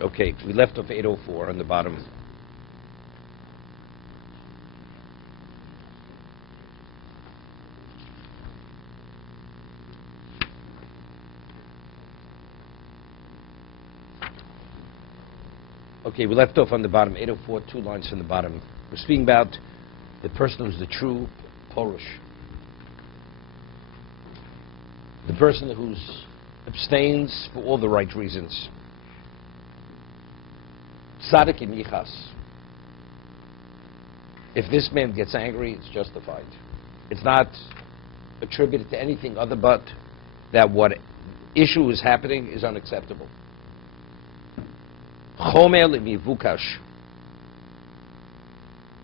Okay, we left off 804 on the bottom. Okay, we left off on the bottom, 804, 2 lines from the bottom. We're speaking about the person who's the true Porush. The person who abstains for all the right reasons. Tzaddik in Yichas. If this man gets angry, it's justified. It's not attributed to anything other but that what issue is happening is unacceptable. Chomer l'mivukash.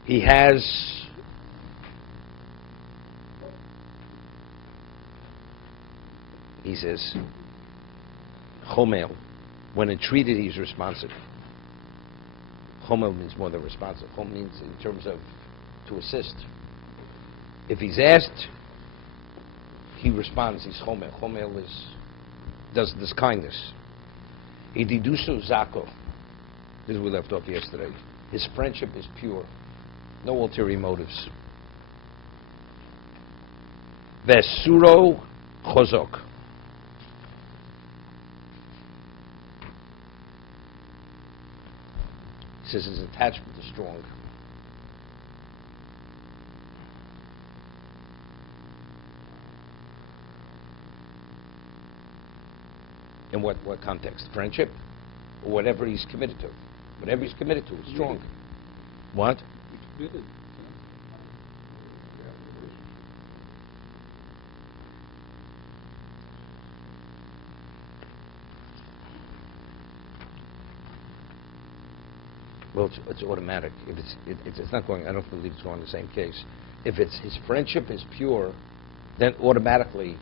He has he says chomer. When entreated, he's responsive. Chomer means more than responsive. Chomer means in terms of to assist. If he's asked, he responds. He's chomer. Chomer does this kindness. Ididusu zako. This is we left off yesterday. His friendship is pure. No ulterior motives. Vesuro chozok. He says his attachment is strong. In what context? Friendship? Or whatever he's committed to. Whatever he's committed to is strong. What? Well, it's automatic. If it's not going, I don't believe it's going in the same case. If it's his friendship is pure, then automatically,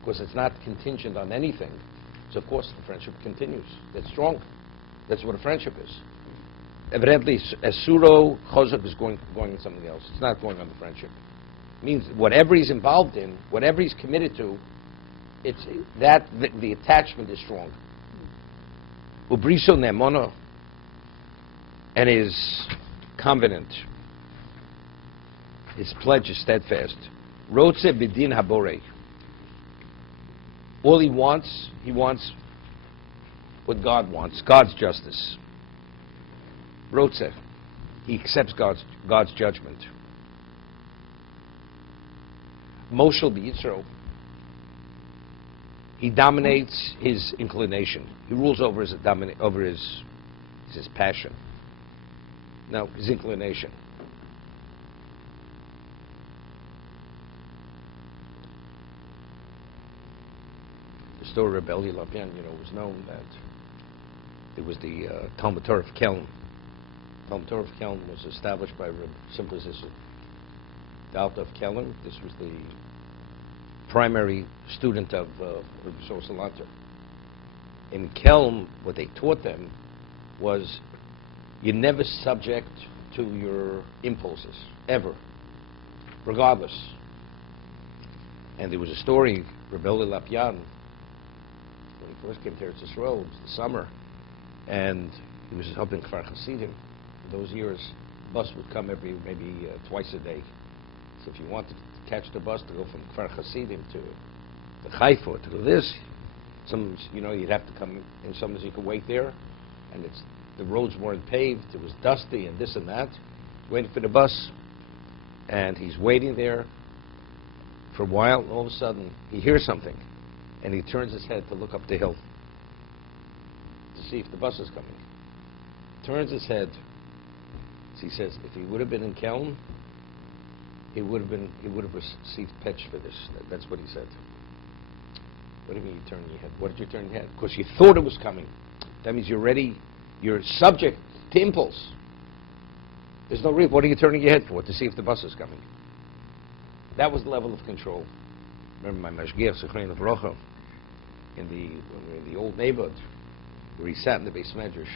because it's not contingent on anything, so of course the friendship continues. That's strong. That's what a friendship is. Evidently, Asuro Chozok is going in something else. It's not going on the friendship. It means whatever he's involved in, whatever he's committed to, it's that the attachment is strong. Ubriso Nemono, and his covenant, his pledge is steadfast. Rotze bidin habore. All he wants what God wants, God's justice. Rotze, he accepts God's judgment. Moshel b'Yitzro, he dominates his inclination. He rules over his passion. No, his inclination. The story of Bahya ibn Paquda, was known that it was the Talmud Torah of Kelm. Talmud Torah of Kelm was established by simply as the Alta of Kelm. This was the primary student of Joseph Kimhi. In Kelm, what they taught them was you're never subject to your impulses, ever, regardless. And there was a story, Rabbi Lapyan, when he first came to Eretz Yisrael, it was the summer, and he was helping Kfar Hasidim. In those years, the bus would come maybe twice a day. So if you wanted to catch the bus to go from Kfar Hasidim to the Haifa, to go this, you'd have to come in. Sometimes you could wait there, and the roads weren't paved. It was dusty and this and that. Waiting for the bus, and he's waiting there for a while. And all of a sudden, he hears something, and he turns his head to look up the hill to see if the bus is coming. Turns his head. He says, if he would have been in Kelm, he would have received pitch for this. That's what he said. What do you mean you turned your head? What did you turn your head? Because you thought it was coming. That means you're subject to impulse. There's no reason. What are you turning your head for? To see if the bus is coming. That was the level of control. Remember my mashgiach, Zechrein of Rocha, when we were in the old neighborhood, where he sat in the Beis Medrash,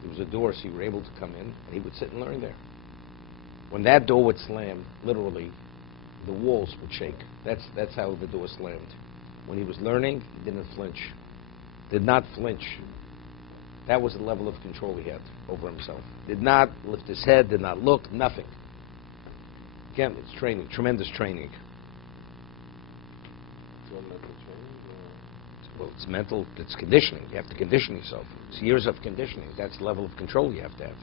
there was a door so you were able to come in, and he would sit and learn there. When that door would slam, literally, the walls would shake. That's how the door slammed. When he was learning, he didn't flinch. Did not flinch. That was the level of control he had over himself. Did not lift his head, did not look, nothing. Again, it's training, tremendous training. Well, it's mental, it's conditioning. You have to condition yourself. It's years of conditioning. That's the level of control you have to have.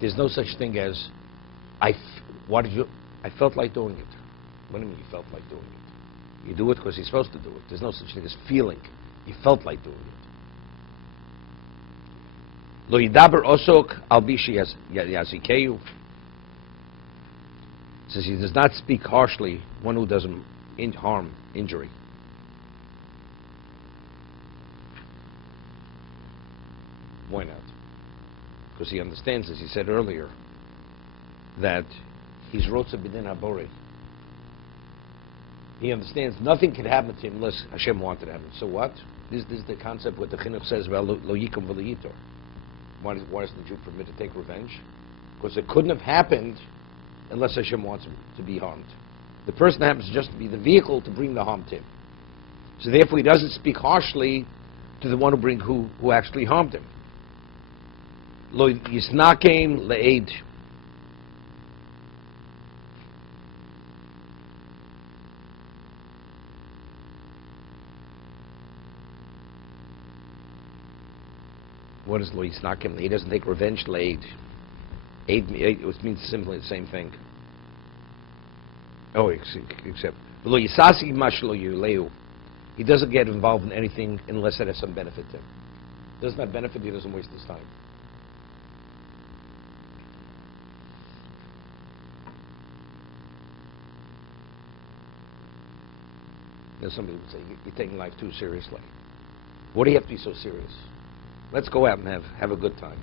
There's no such thing as, I felt like doing it. What do you mean you felt like doing it? You do it because you're supposed to do it. There's no such thing as feeling. You felt like doing it. Lo yidaber osok al bishi yazikeyu. Says he does not speak harshly one who does him harm, injury. Why not? Because he understands, as he said earlier, that he's rotza b'din habore. He understands nothing can happen to him unless Hashem wanted to happen. So what? This is the concept what the Chinuch says about lo yikum v'lo yitor. Why is the Jew permitted to take revenge? Because it couldn't have happened unless Hashem wants him to be harmed. The person happens just to be the vehicle to bring the harm to him. So therefore he doesn't speak harshly to the one who actually harmed him. Lo yisnakem le'ed. What is lo yisnakem? He doesn't take revenge le'ed. Aid means simply the same thing. Oh, except lo yisasi mashlo yuleu. He doesn't get involved in anything unless it has some benefit to him. Doesn't have benefit, he doesn't waste his time. Now somebody would say, you're taking life too seriously. What do you have to be so serious? Let's go out and have a good time.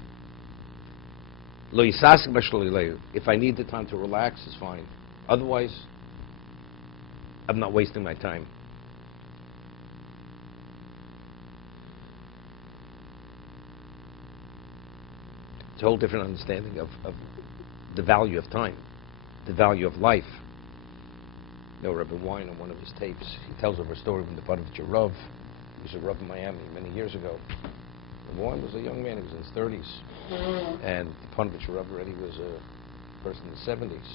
Lo yisasik b'shlo. If I need the time to relax, it's fine. Otherwise, I'm not wasting my time. It's a whole different understanding of the value of time, the value of life. You know, Rabbi Wein, on one of his tapes, he tells of a story from the Pekudei Rav. He was a Rav in Miami many years ago. Rabbi Wein was a young man, he was in his 30s. And the Pekudei Rav already was a person in the 70s,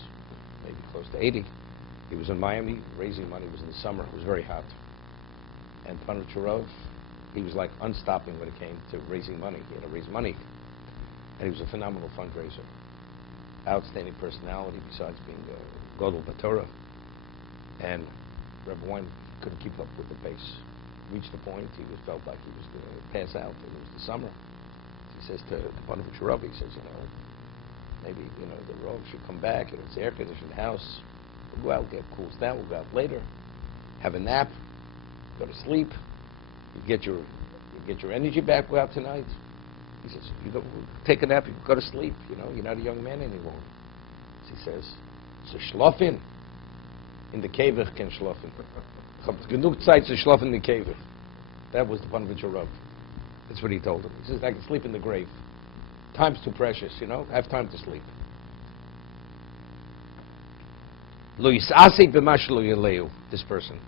maybe close to 80. He was in Miami raising money. It was in the summer. It was very hot. And Pekudei Rav, he was like unstopping when it came to raising money. He had to raise money. And he was a phenomenal fundraiser. Outstanding personality besides being a Gadol B'Torah. And Rabbi Wein couldn't keep up with the pace. Reached a point felt like he was going to pass out. And it was the summer. He says to the Pekudei Rav, he says, maybe the Rav should come back. It's an air-conditioned house. We'll go out, get cools down. We'll go out later, have a nap, go to sleep. You get your energy back. Go out tonight. He says, you go take a nap. You go to sleep. You're not a young man anymore. So he says, so schlafen in the cave can schlafen. Genug Zeit to schlafen in the cave. That was the Pekudei Rav. That's what he told him. He says, I can sleep in the grave. Time's too precious. Have time to sleep. Lo yisasik b'ma shelo yeleu, this person.